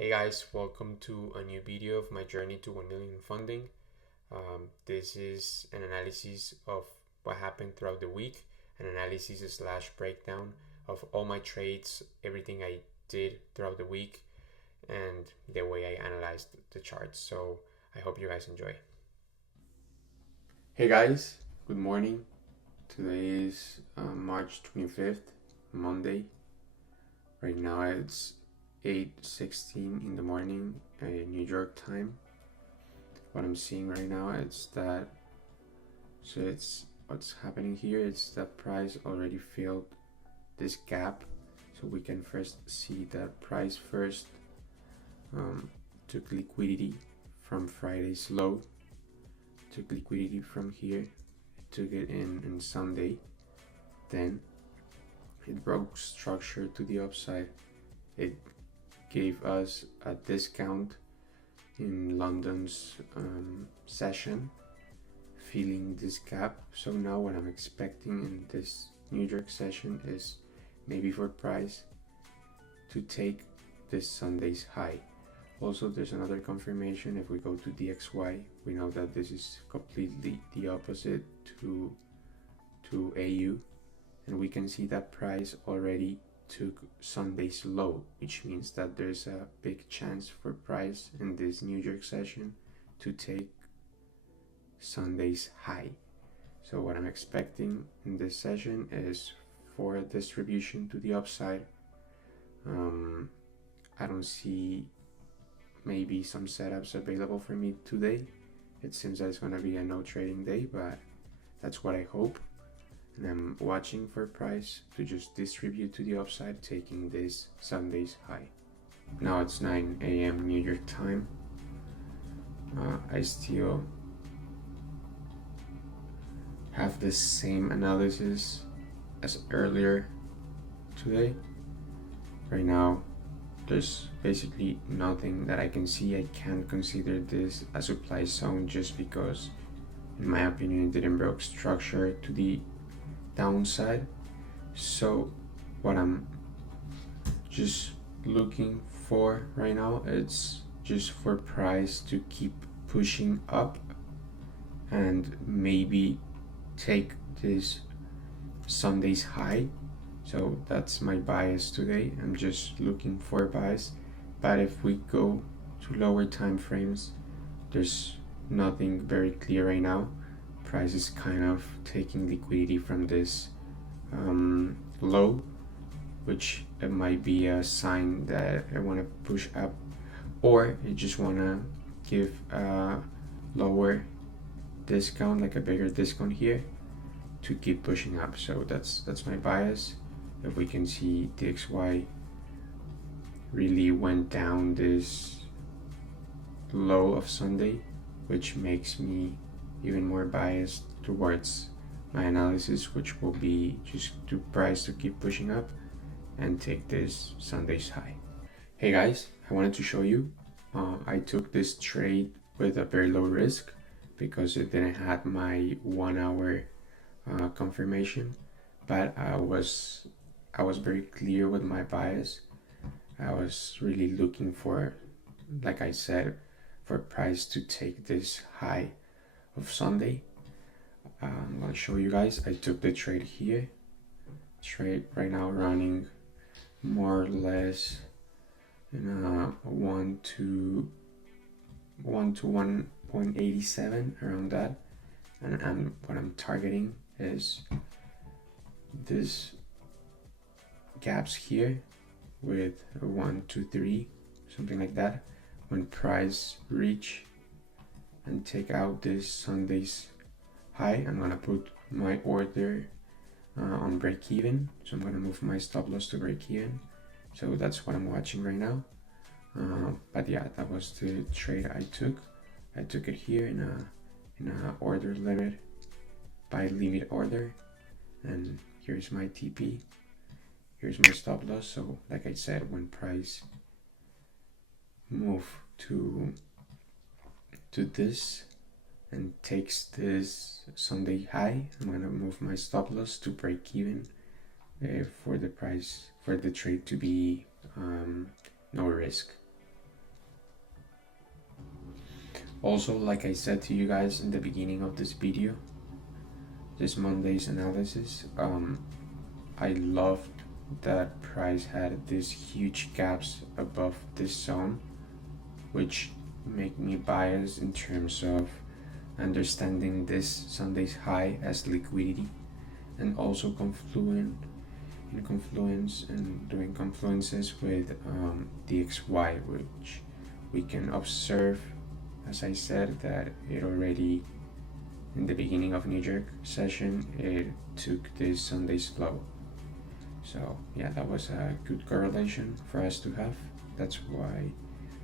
Hey guys, welcome to a new video of my journey to 1 million in funding. This is an analysis of what happened throughout the week, an analysis slash breakdown of all my trades, everything I did throughout the week, and the way I analyzed the charts. So I hope you guys enjoy. Hey guys, good morning. Today is March 25th, Monday. Right now it's 8:16 in the morning, New York time. What I'm seeing right now is that, it's what's happening here. It's that price already filled this gap, so we can first see that price first took liquidity from Friday's low, took liquidity from here, it took it in Sunday, then it broke structure to the upside. It gave us a discount in London's session, filling this gap. So now what I'm expecting in this New York session is maybe for price to take this Sunday's high. Also, there's another confirmation. If we go to DXY, we know that this is completely the opposite to AU, and we can see that price already took Sunday's low, which means that there's a big chance for price in this New York session to take Sunday's high. So what I'm expecting in this session is for a distribution to the upside. I don't see maybe some setups available for me today. It seems that it's gonna be a no trading day, but that's what I hope. And I'm watching for price to just distribute to the upside, taking this Sunday's high. Now it's 9 a.m. New York time. I still have the same analysis as earlier today. Right now, there's basically nothing that I can see. I can't consider this a supply zone just because, in my opinion, it didn't break structure to the downside. So what I'm just looking for right now, it's just for price to keep pushing up and maybe take this Sunday's high. So that's my bias today. I'm just looking for bias, but if we go to lower time frames, there's nothing very clear right now. Price is kind of taking liquidity from this low, which it might be a sign that I want to push up, or I just want to give a lower discount, like a bigger discount here, to keep pushing up. So that's my bias. If we can see DXY really went down this low of Sunday, which makes me even more biased towards my analysis, which will be just to price to keep pushing up and take this Sunday's high. Hey guys, I wanted to show you, I took this trade with a very low risk because it didn't have my 1 hour confirmation, but I was very clear with my bias. I was really looking for, like I said, for price to take this high of Sunday. I'm gonna show you guys. I took the trade here. Trade right now running more or less in a 1 to 1.87, around that, and what I'm targeting is this gaps here with 1, 2, 3, something like that. When price reach and take out this Sunday's high, I'm gonna put my order on break even. So I'm gonna move my stop loss to break even. So that's what I'm watching right now. But yeah, that was the trade I took. I took it here in a order limit, by limit order, and here's my TP. Here's my stop loss. So like I said, when price move to this and takes this Sunday high, I'm gonna move my stop loss to break even for the price, for the trade to be no risk. Also, like I said to you guys in the beginning of this video, this Monday's analysis, I loved that price had these huge gaps above this zone, which make me biased in terms of understanding this Sunday's high as liquidity, and also confluence and doing confluences with DXY, which we can observe, as I said, that it already in the beginning of New York session it took this Sunday's low. So yeah, that was a good correlation for us to have. That's why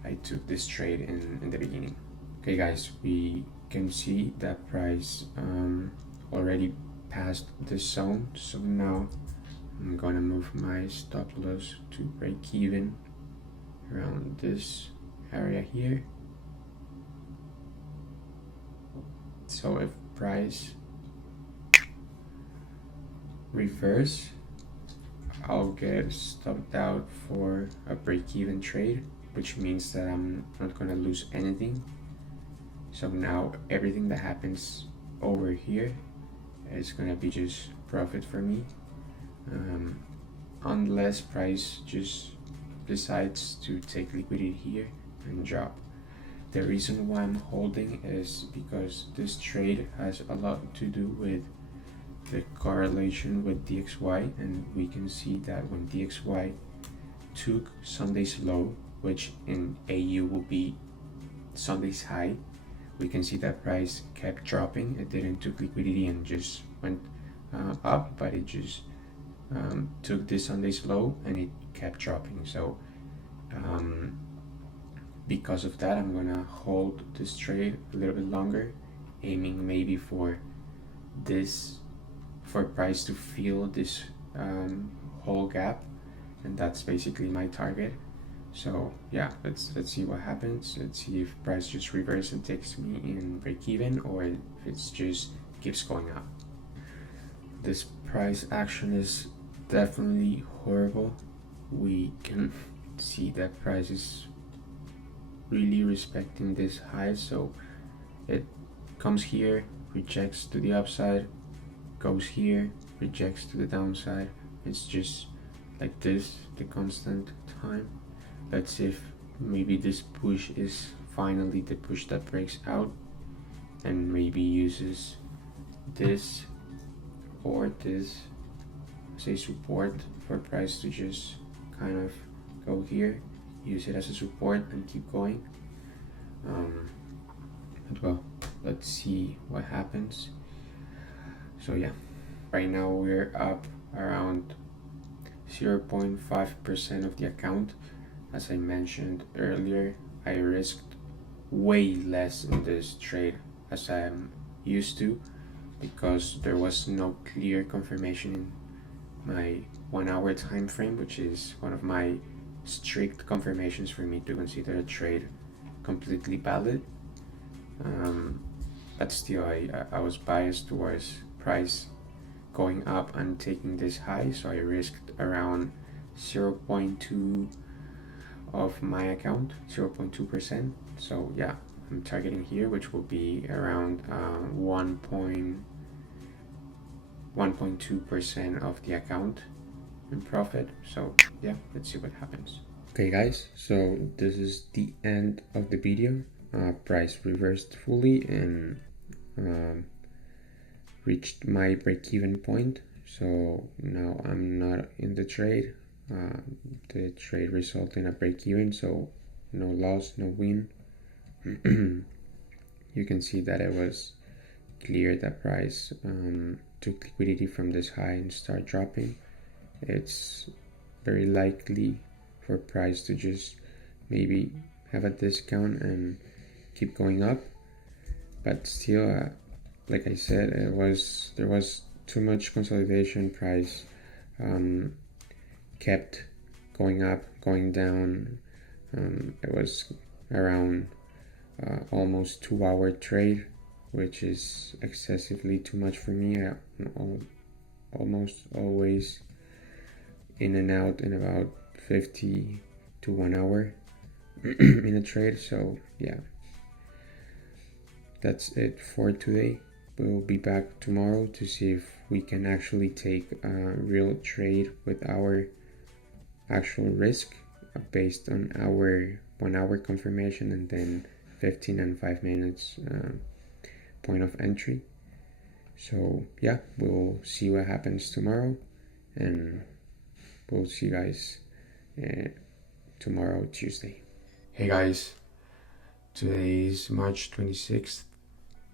I took this trade in the beginning. Okay guys, we can see that price already passed this zone, so now I'm gonna move my stop loss to break even around this area here. So if price reverse, I'll get stopped out for a break-even trade, which means that I'm not gonna lose anything. So now everything that happens over here is gonna be just profit for me, unless price just decides to take liquidity here and drop. The reason why I'm holding is because this trade has a lot to do with the correlation with DXY, and we can see that when DXY took Sunday's low, which in AU will be Sunday's high, we can see that price kept dropping. It didn't took liquidity and just went up, but it just took this Sunday's low and it kept dropping. So because of that, I'm gonna hold this trade a little bit longer, aiming maybe for this, for price to fill this whole gap, and that's basically my target. So yeah, let's see what happens. Let's see if price just reverses and takes me in break even, or if it's just keeps going up. This price action is definitely horrible. We can see that price is really respecting this high, so it comes here, rejects to the upside, goes here, rejects to the downside. It's just like this the constant time. Let's see if maybe this push is finally the push that breaks out and maybe uses this or this as a support for price to just kind of go here, use it as a support and keep going. But well, let's see what happens. So yeah, right now we're up around 0.5% of the account. As I mentioned earlier, I risked way less in this trade as I am used to, because there was no clear confirmation in my 1 hour time frame, which is one of my strict confirmations for me to consider a trade completely valid. But still, I was biased towards price going up and taking this high, so I risked around 0.2 of my account, 0.2%. So yeah, I'm targeting here, which will be around 1.2% of the account in profit. So yeah, let's see what happens. Okay guys, so this is the end of the video. Price reversed fully and reached my break-even point. So now I'm not in the trade. The trade resulted in a break-even, so no loss, no win. You can see that it was clear that price took liquidity from this high and start dropping. It's very likely for price to just maybe have a discount and keep going up, but still, like I said, there was too much consolidation. Price kept going up, going down. It was around almost 2-hour trade, which is excessively too much for me. I'm almost always in and out in about 50 to 1 hour in a trade. So yeah, that's it for today. We'll be back tomorrow to see if we can actually take a real trade with our actual risk based on our 1 hour confirmation and then 15 and 5 minutes point of entry. So yeah, we'll see what happens tomorrow, and we'll see you guys tomorrow, Tuesday. Hey guys, today is March 26th.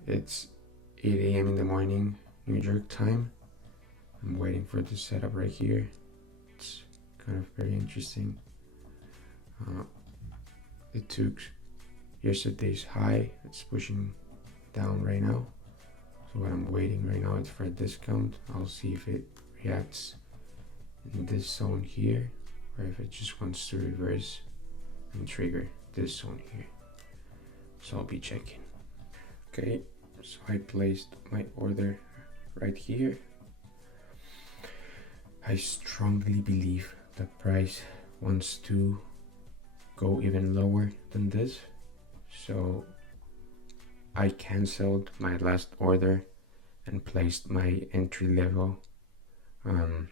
It's 8 a.m. in the morning, New York time. I'm waiting for the setup right here. It's kind of very interesting. It took yesterday's high. It's pushing down right now. So what I'm waiting right now is for a discount. I'll see if it reacts in this zone here, or if it just wants to reverse and trigger this zone here. So I'll be checking. Okay, so I placed my order right here. I strongly believe the price wants to go even lower than this, so I canceled my last order and placed my entry level a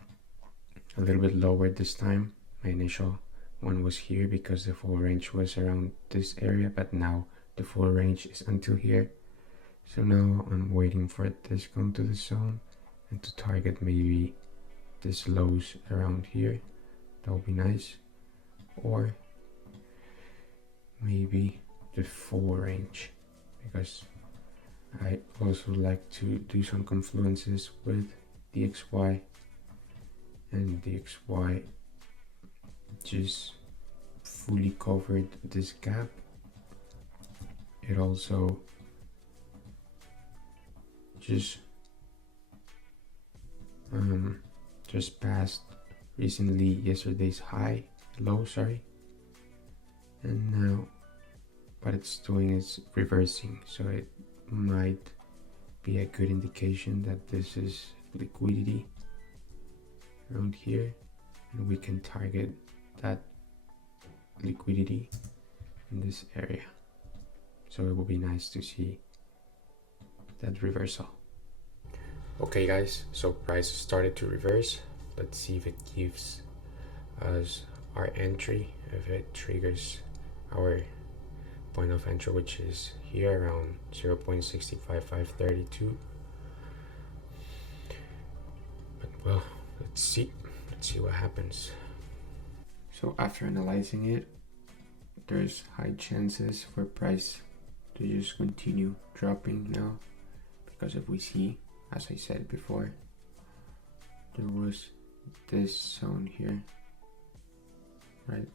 little bit lower this time. My initial one was here because the full range was around this area, but now the full range is until here. So now I'm waiting for a discount to the zone and to target maybe this lows around here. That would be nice. Or maybe the full range, because I also like to do some confluences with DXY, and DXY just fully covered this gap. It also just passed recently yesterday's low, and now what it's doing is reversing, so it might be a good indication that this is liquidity around here, and we can target that liquidity in this area. So it will be nice to see that reversal. Okay guys, so price started to reverse. Let's see if it gives us our entry, if it triggers our point of entry, which is here around 0.65532. But well, let's see what happens. So after analyzing it, there's high chances for price to just continue dropping now, because if we see, as I said before, there was this zone here, right?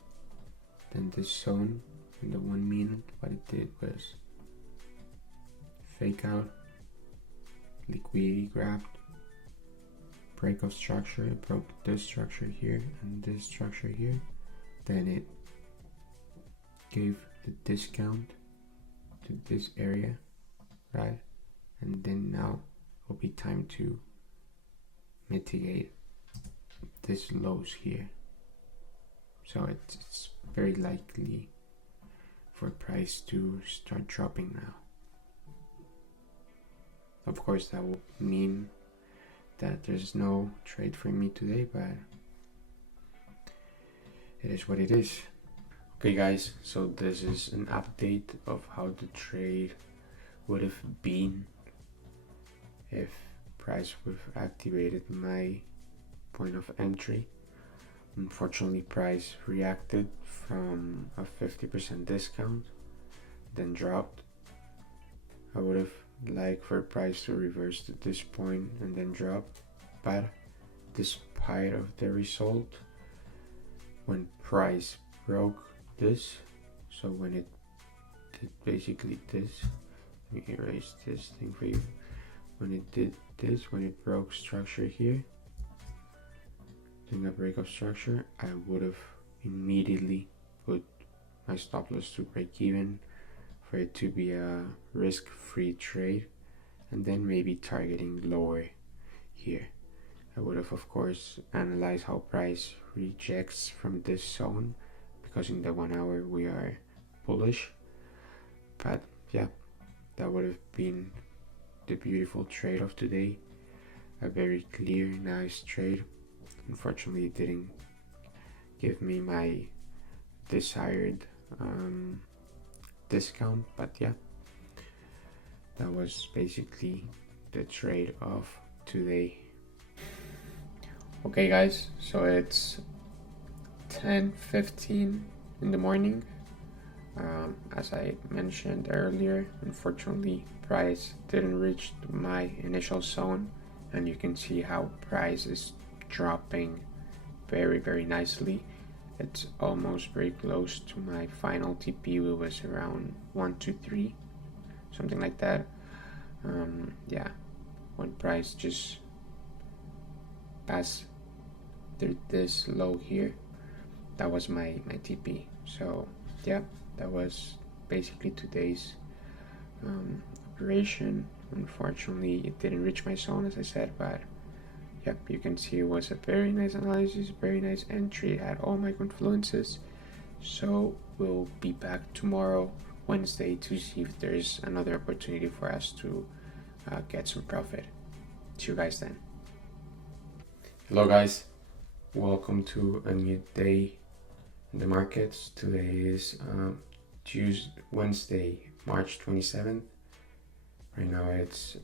Then this zone in the 1 minute, what it did was fake out, liquidity grabbed, break of structure, it broke this structure here and this structure here. Then it gave the discount to this area, right? And then now will be time to mitigate this lows here. So it's very likely for price to start dropping now. Of course, that will mean that there's no trade for me today, but it is what it is. Okay guys, so this is an update of how the trade would have been if price would have activated my point of entry. Unfortunately, price reacted from a 50% discount, then dropped. I would have liked for price to reverse to this point and then drop, but despite of the result, when price broke this, so when it did basically this, let me erase this thing for you. When it did this, when it broke structure here, doing a break of structure, I would have immediately put my stop loss to break even for it to be a risk-free trade, and then maybe targeting lower here. I would have, of course, analyzed how price rejects from this zone, because in the 1 hour we are bullish. But yeah, that would have been the beautiful trade of today. A very clear, nice trade. Unfortunately, it didn't give me my desired discount, but yeah, that was basically the trade of today. Okay guys, so it's 10:15 in the morning. As I mentioned earlier, unfortunately price didn't reach my initial zone, and you can see how price is dropping very nicely. It's almost very close to my final TP. It was around 123, something like that. Yeah, when price just passed through this low here, that was my TP. So yeah, that was basically today's operation. Unfortunately, it didn't reach my zone, as I said, but yep, you can see it was a very nice analysis, very nice entry, had all my confluences. So we'll be back tomorrow, Wednesday, to see if there's another opportunity for us to get some profit. See you guys then. Hello guys, welcome to a new day in the markets. Today is Wednesday, March 27th. Right now it's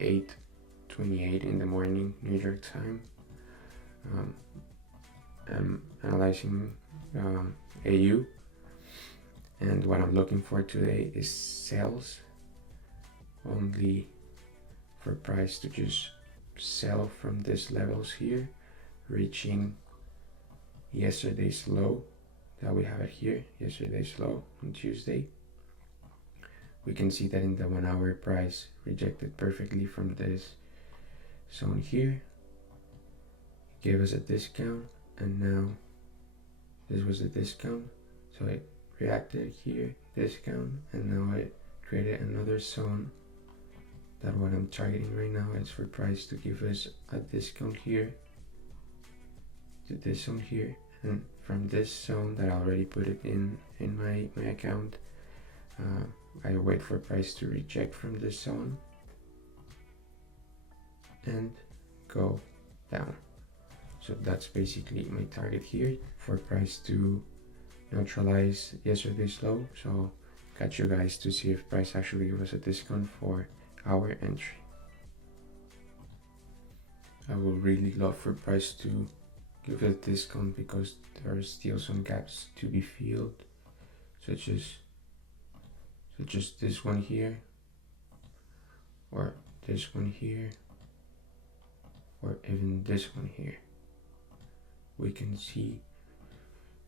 8:28 in the morning, New York time. I'm analyzing AU, and what I'm looking for today is sales, only for price to just sell from these levels here, reaching yesterday's low that we have it here, yesterday's low on Tuesday. We can see that in the 1 hour price rejected perfectly from this zone here, gave us a discount, and now this was the discount, so it reacted here, discount, and now it created another zone. That what I'm targeting right now is for price to give us a discount here to this zone here, and from this zone that I already put it in my account, I wait for price to reject from this zone and go down. So that's basically my target here, for price to neutralize yesterday's low. So got you guys to see if price actually gives us a discount for our entry. I would really love for price to give a discount because there are still some gaps to be filled, such as this one here, or this one here, or even this one here. We can see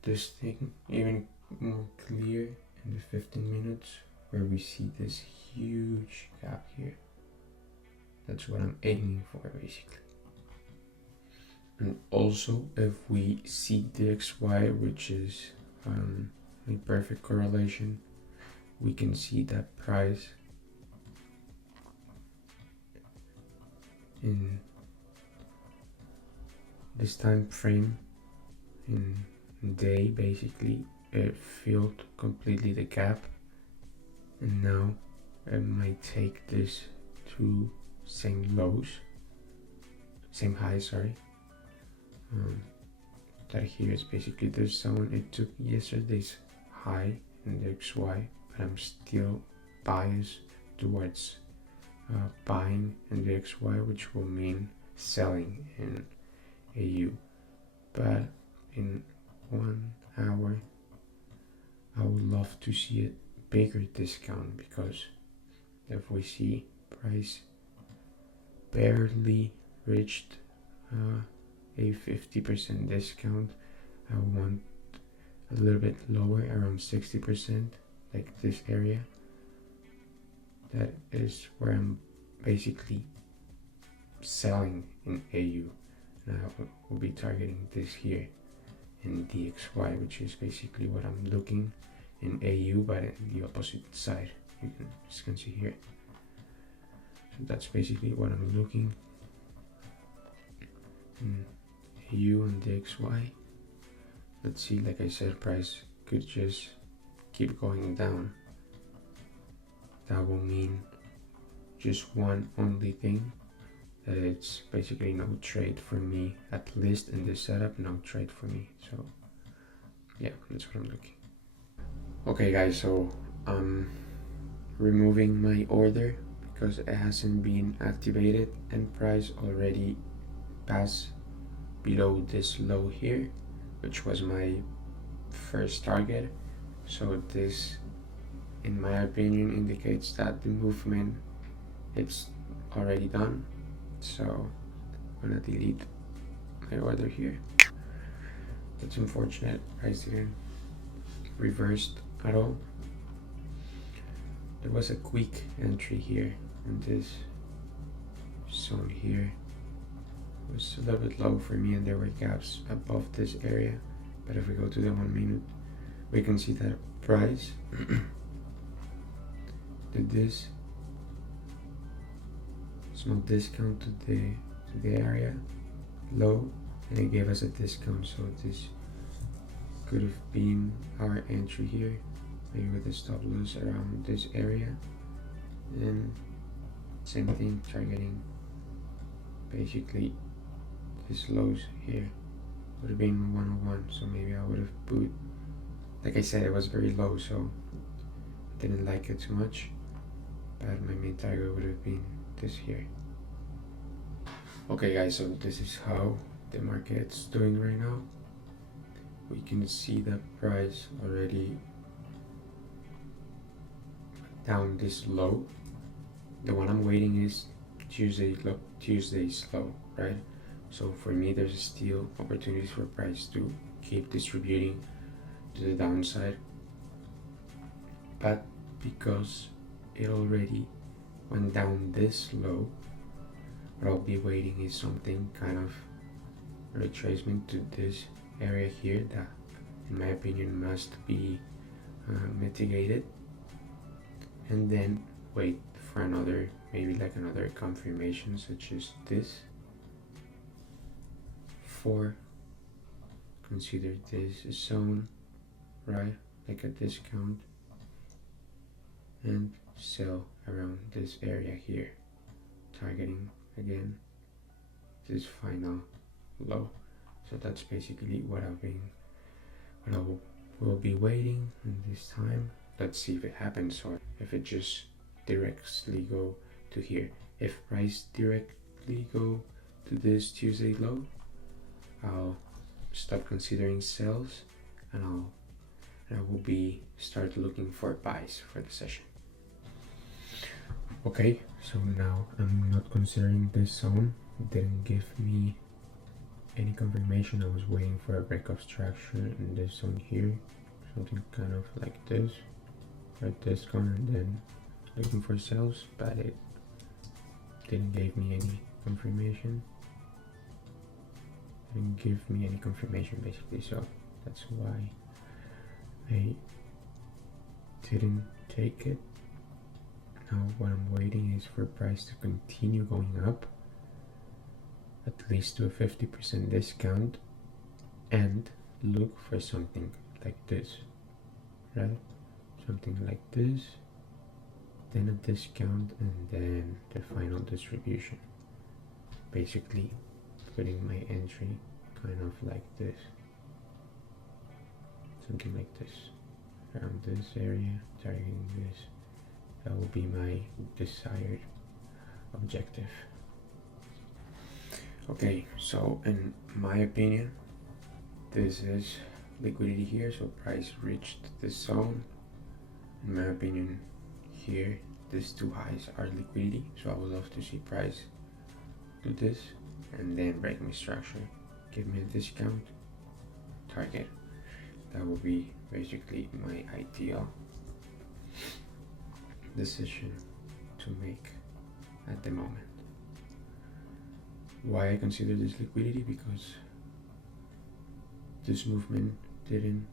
this thing even more clear in the 15 minutes, where we see this huge gap here. That's what I'm aiming for, basically. And also, if we see DXY, which is a perfect correlation, we can see that price in this time frame, in day, basically it filled completely the gap, and now it might take this to same highs, sorry. That here is basically the zone. It took yesterday's high in the XY, but I'm still biased towards buying in the XY, which will mean selling in AU. But in 1 hour, I would love to see a bigger discount, because if we see price barely reached a 50% discount, I want a little bit lower, around 60%, like this area. That is where I'm basically selling in AU, and I will be targeting this here in DXY, which is basically what I'm looking in AU, but in the opposite side. You can see here. So that's basically what I'm looking in AU and DXY. Let's see, like I said, price could just keep going down. that will mean just one only thing, that it's basically no trade for me, at least in this setup, no trade for me. So yeah, that's what I'm looking. Okay guys, so I'm removing my order because it hasn't been activated and price already passed below this low here, which was my first target. So this, in my opinion, indicates that the movement it's already done. So I'm gonna delete my order here. It's unfortunate price didn't reversed at all. There was a quick entry here, and this zone here was a little bit low for me, and there were gaps above this area. But if we go to the 1 minute, we can see that price did this small discount to the area low, and it gave us a discount. So this could have been our entry here, maybe with a stop loss around this area, and same thing, targeting basically this lows here. Would have been 101, so maybe I would have put, like I said, it was very low, so I didn't like it too much, but my main target would have been this here. Okay guys, so this is how the market's doing right now. We can see the price already down this low. The one I'm waiting is Tuesday's low, right? So for me, there's still opportunities for price to keep distributing to the downside, but because it already went down this low, what I'll be waiting is something kind of retracement to this area here that in my opinion must be mitigated, and then wait for another, maybe like another confirmation such as this, for consider this a zone, right, like a discount, and sell around this area here, targeting again this final low. So that's basically what I will be waiting in this time. Let's see if it happens or if it just directly go to here. If price directly go to this Tuesday low, I'll stop considering sells, and I will be start looking for buys for the session. Okay, so now I'm not considering this zone. It didn't give me any confirmation. I was waiting for a breakout structure in this zone here, something kind of like this, right, this one, and then looking for sales, but it didn't give me any confirmation. Didn't give me any confirmation basically, so that's why I didn't take it. Now what I'm waiting is for price to continue going up, at least to a 50% discount, and look for something like this, right? Something like this, then a discount, and then the final distribution. Basically putting my entry kind of like this, something like this, around this area, targeting this. That will be my desired objective. Okay, so in my opinion, this is liquidity here, so price reached this zone. In my opinion, here these two highs are liquidity, so I would love to see price do this and then break my structure, give me a discount, target. That will be basically my ideal decision to make at the moment. Why I consider this liquidity? Because this movement didn't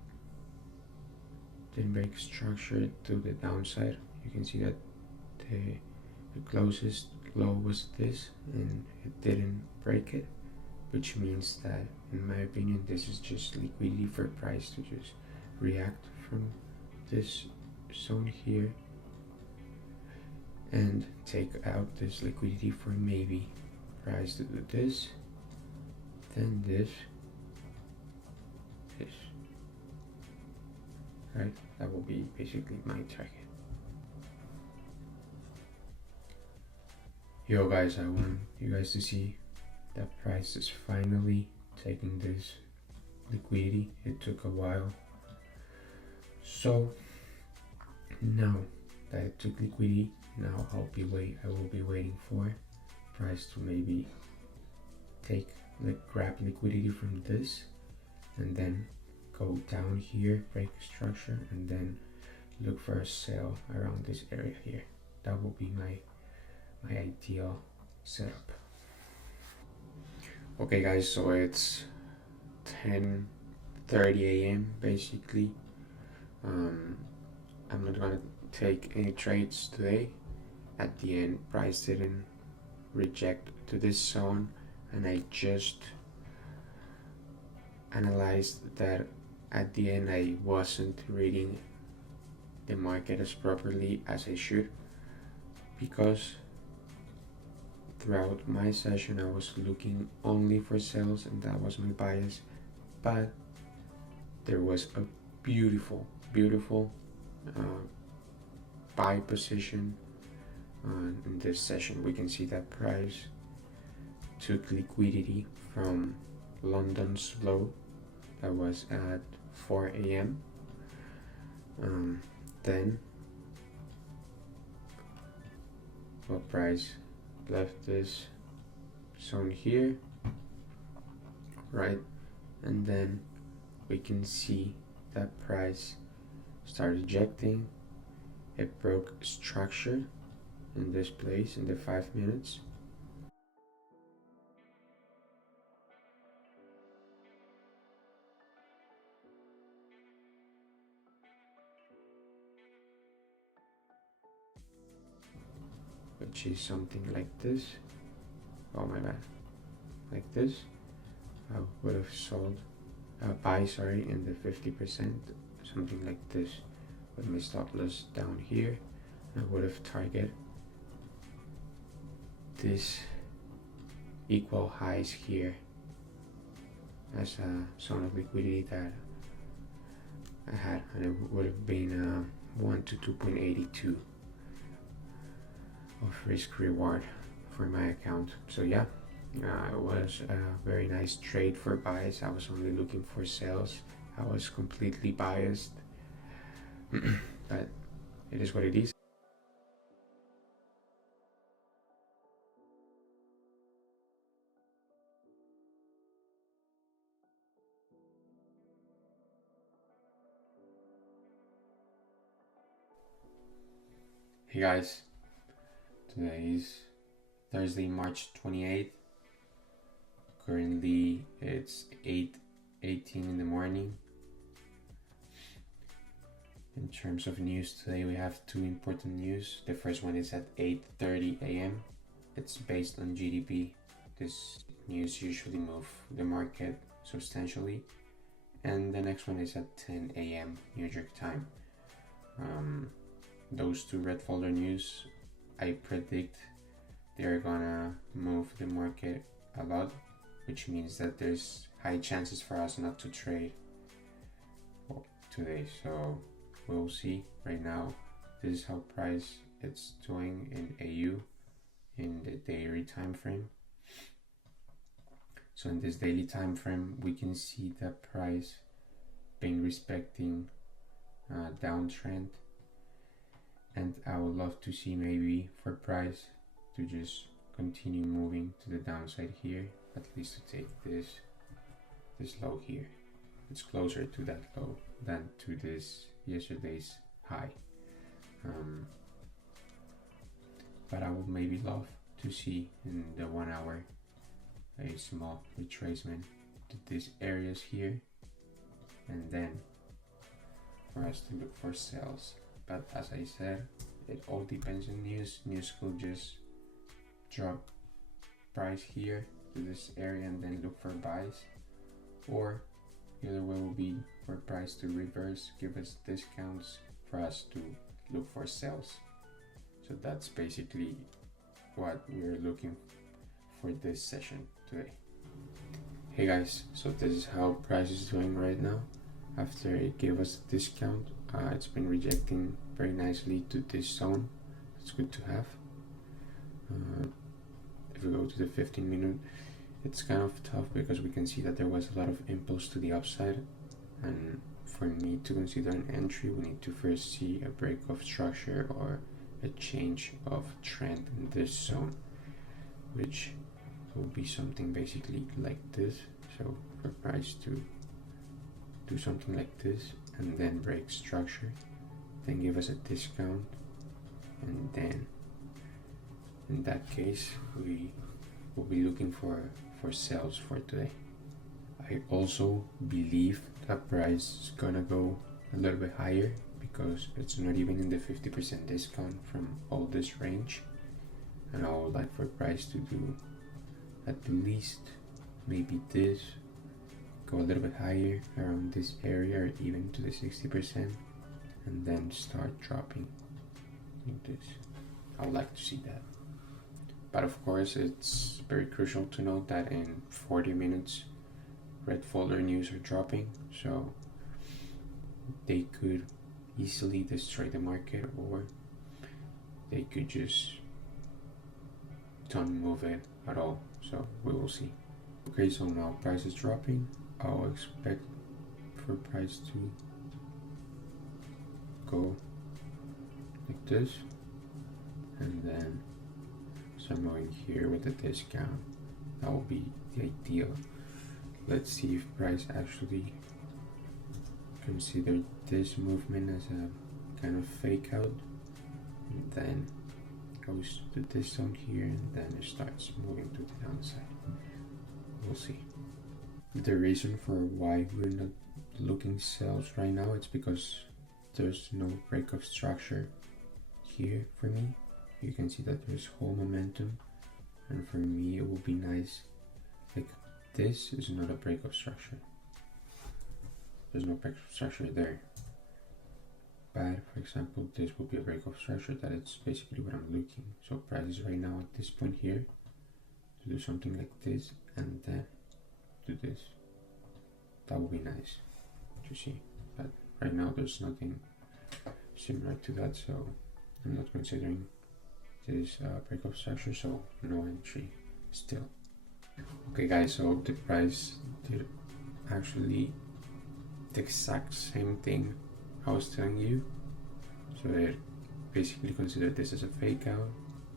break structure to the downside. You can see that the closest low was this, and it didn't break it, which means that in my opinion this is just liquidity for price to just react from this zone here and take out this liquidity for maybe price to do this, then this, right? That will be basically my target. Yo guys, I want you guys to see that price is finally taking this liquidity. It took a while. So now that it took liquidity, now I will be waiting for price to maybe grab liquidity from this and then go down here, break structure, and then look for a sell around this area here. That will be my ideal setup. Okay guys, so it's 10:30 a.m. basically. I'm not gonna take any trades today. At the end, price didn't reject to this zone, and I just analyzed that at the end I wasn't reading the market as properly as I should, because throughout my session I was looking only for sales and that was my bias, but there was a beautiful buy position in this session. We can see that price took liquidity from London's low that was at 4 a.m. Then what price left this zone here, right? And then we can see that price start ejecting. It broke structure in this place in the 5 minutes. Which is something like this. Oh my bad. Like this. I would have sold buy in the 50%, something like this, with my stop loss down here. I would have target this equal highs here as a zone of liquidity that I had, and it would have been 1 to 2.82 of risk reward for my account. So yeah, it was a very nice trade for buys. I was only looking for sales. I was completely biased, but it is what it is. Hey guys, today is Thursday, March 28th. Currently it's 8:18 in the morning. In terms of news today, we have two important news. The first one is at 8:30 a.m. It's based on GDP. This news usually moves the market substantially. And the next one is at 10 a.m. New York time. Those two red folder news, I predict they're gonna move the market a lot, which means that there's high chances for us not to trade today. So we'll see. Right now, this is how price it's doing in AU in the daily time frame. So in this daily time frame, we can see that price been respecting downtrend, and I would love to see maybe for price to just continue moving to the downside here, at least to take this low here. It's closer to that low than to this yesterday's high, but I would maybe love to see in the 1 hour a small retracement to these areas here, and then for us to look for sales. But as I said, it all depends on news. News could just drop price here to this area and then look for buys, or the other way will be for price to reverse, give us discounts for us to look for sales. So that's basically what we're looking for this session today. Hey guys, so this is how price is doing right now. After it gave us a discount, it's been rejecting very nicely to this zone. It's good to have. If we go to the 15 minute, it's kind of tough because we can see that there was a lot of impulse to the upside, and for me to consider an entry, we need to first see a break of structure or a change of trend in this zone, which will be something basically like this. So for price to do something like this and then break structure, then give us a discount, and then in that case we will be looking for sales for today. I also believe that price is gonna go a little bit higher because it's not even in the 50% discount from all this range, and I would like for price to do at least maybe this, go a little bit higher around this area or even to the 60%, and then start dropping like this. I would like to see that. But of course, it's very crucial to note that in 40 minutes, red folder news are dropping, so they could easily destroy the market, or they could just don't move it at all. So we will see. Okay, so now price is dropping. I'll expect for price to go like this, and then somewhere here with the discount. That will be the ideal. Let's see if price actually consider this movement as a kind of fake out, and then goes to this zone here, and then it starts moving to the downside. We'll see. The reason for why we're not looking sales right now, it's because there's no break of structure here for me. You can see that there's whole momentum, and for me it will be nice, like this is not a break of structure, there's no break of structure there, but for example this will be a break of structure. That it's basically what I'm looking. So price is right now at this point here to do something like this and then do this. That would be nice to see, but right now there's nothing similar to that, so I'm not considering this break of structure, so no entry still. Okay guys, so the price did actually the exact same thing I was telling you. So it basically considered this as a fake out.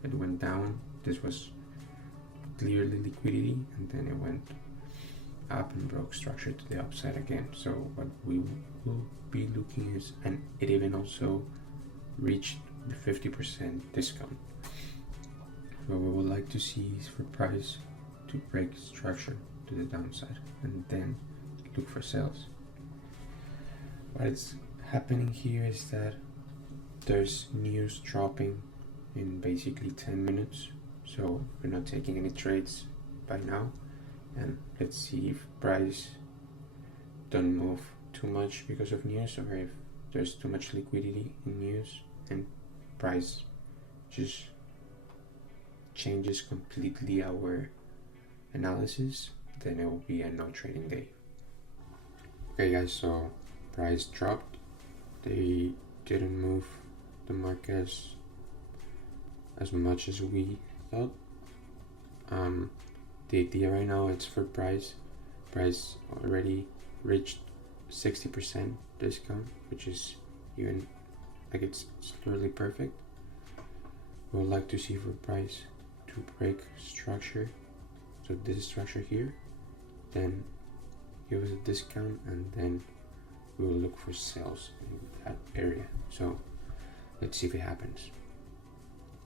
It went down. This was clearly liquidity, and then it went up and broke structure to the upside again. So what we will be looking is, and it even also reached the 50% discount. What we would like to see is for price to break structure to the downside and then look for sales. What is happening here is that there's news dropping in basically 10 minutes, so we're not taking any trades by now, and let's see if price don't move too much because of news, or if there's too much liquidity in news and price just changes completely our analysis, then it will be a no trading day. Okay guys, so price dropped. They didn't move the market as much as we thought. The idea right now is for price already reached 60% discount, which is even like it's literally perfect. We would like to see for price to break structure, so this is structure here, then give us a discount, and then we will look for sales in that area. So let's see if it happens.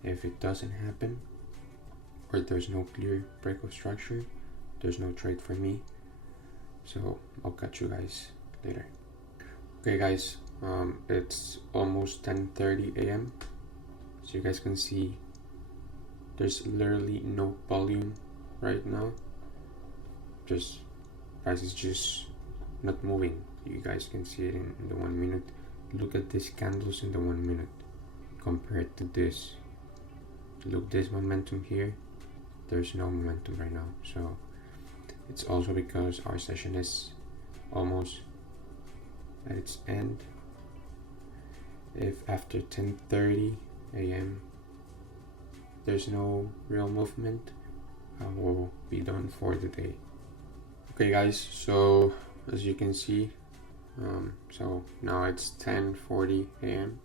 If it doesn't happen, or there's no clear break of structure, there's no trade for me, so I'll catch you guys later. Okay guys, it's almost 10:30 a.m. so you guys can see there's literally no volume right now. Just price is just not moving. You guys can see it in the 1 minute. Look at these candles in the 1 minute compared to this look, this momentum here, there's no momentum right now. So it's also because our session is almost at its end. If after 10:30 a.m. there's no real movement, I will be done for the day. Okay guys, so as you can see, so now it's 10:40 a.m.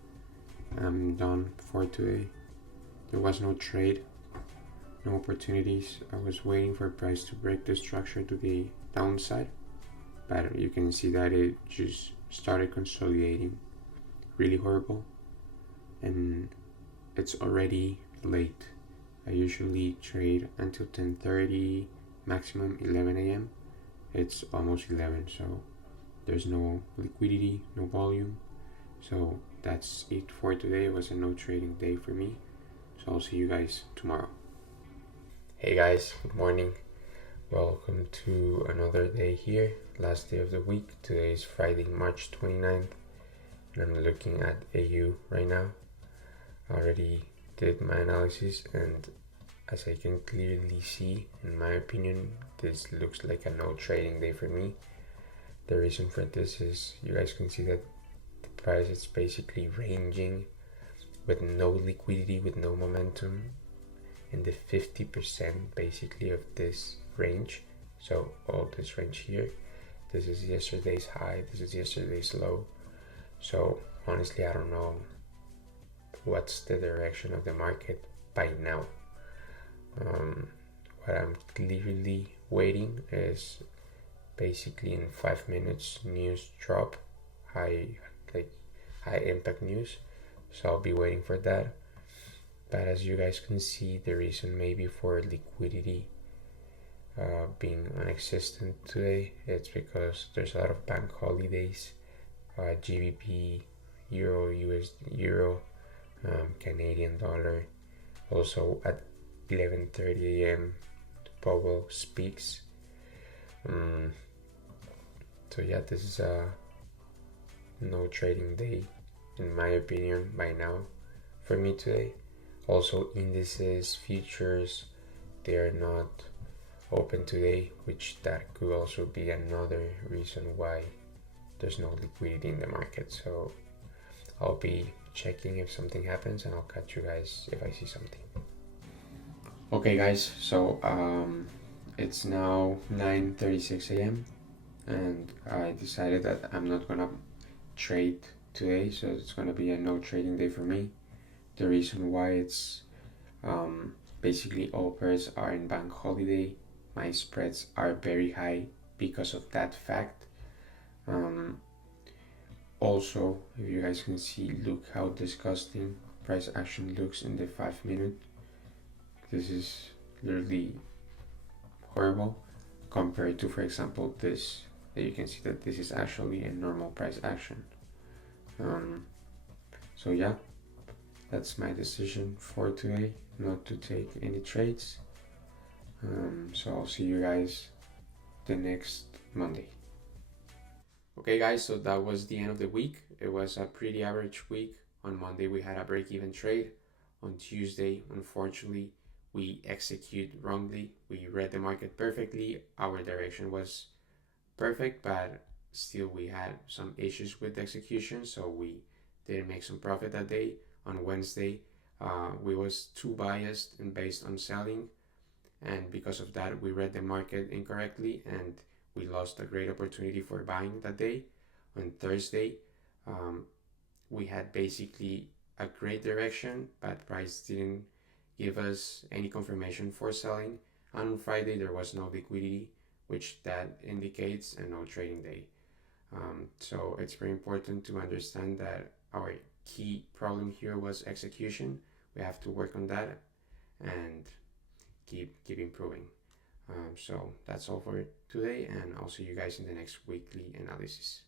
I'm done for today. There was no trade, no opportunities. I was waiting for price to break the structure to the downside, but you can see that it just started consolidating really horrible, and it's already late. I usually trade until 10:30, maximum 11 a.m. It's almost 11, so there's no liquidity, no volume. So that's it for today. It was a no trading day for me, so I'll see you guys tomorrow. Hey guys, good morning. Welcome to another day here, last day of the week. Today is Friday, March 29th, and I'm looking at AU right now. I already did my analysis, and as I can clearly see, in my opinion, this looks like a no trading day for me. The reason for this is you guys can see that the price is basically ranging with no liquidity, with no momentum, in the 50% basically of this range. So all this range here, this is yesterday's high, this is yesterday's low. So honestly, I don't know what's the direction of the market by now. What I'm clearly waiting is basically in 5 minutes news drop, high impact news. So I'll be waiting for that. But as you guys can see, the reason maybe for liquidity being non-existent today, it's because there's a lot of bank holidays, GBP, Euro, Canadian dollar. Also at 11:30 a.m. Powell speaks. So yeah, this is a no trading day in my opinion by now for me today. Also indices, futures, they are not open today, which that could also be another reason why there's no liquidity in the market. So I'll be checking if something happens, and I'll catch you guys if I see something. Okay guys, so it's now 9:36 a.m. and I decided that I'm not gonna trade today, so it's gonna be a no trading day for me. The reason why it's basically all pairs are in bank holiday. My spreads are very high because of that fact. Also, if you guys can see, look how disgusting price action looks in the 5 minute. This is literally horrible compared to, for example, this, that you can see that this is actually a normal price action. So yeah, that's my decision for today, not to take any trades. So I'll see you guys the next Monday. Okay guys, so that was the end of the week. It was a pretty average week. On Monday we had a break-even trade. On Tuesday, unfortunately, we execute wrongly. We read the market perfectly. Our direction was perfect, but still we had some issues with execution, so we didn't make some profit that day. On Wednesday, we was too biased and based on selling, and because of that we read the market incorrectly and we lost a great opportunity for buying that day. On Thursday, we had basically a great direction, but price didn't give us any confirmation for selling. And on Friday there was no liquidity, which that indicates a no trading day. So it's very important to understand that our key problem here was execution. We have to work on that and keep improving. So that's all for today, and I'll see you guys in the next weekly analysis.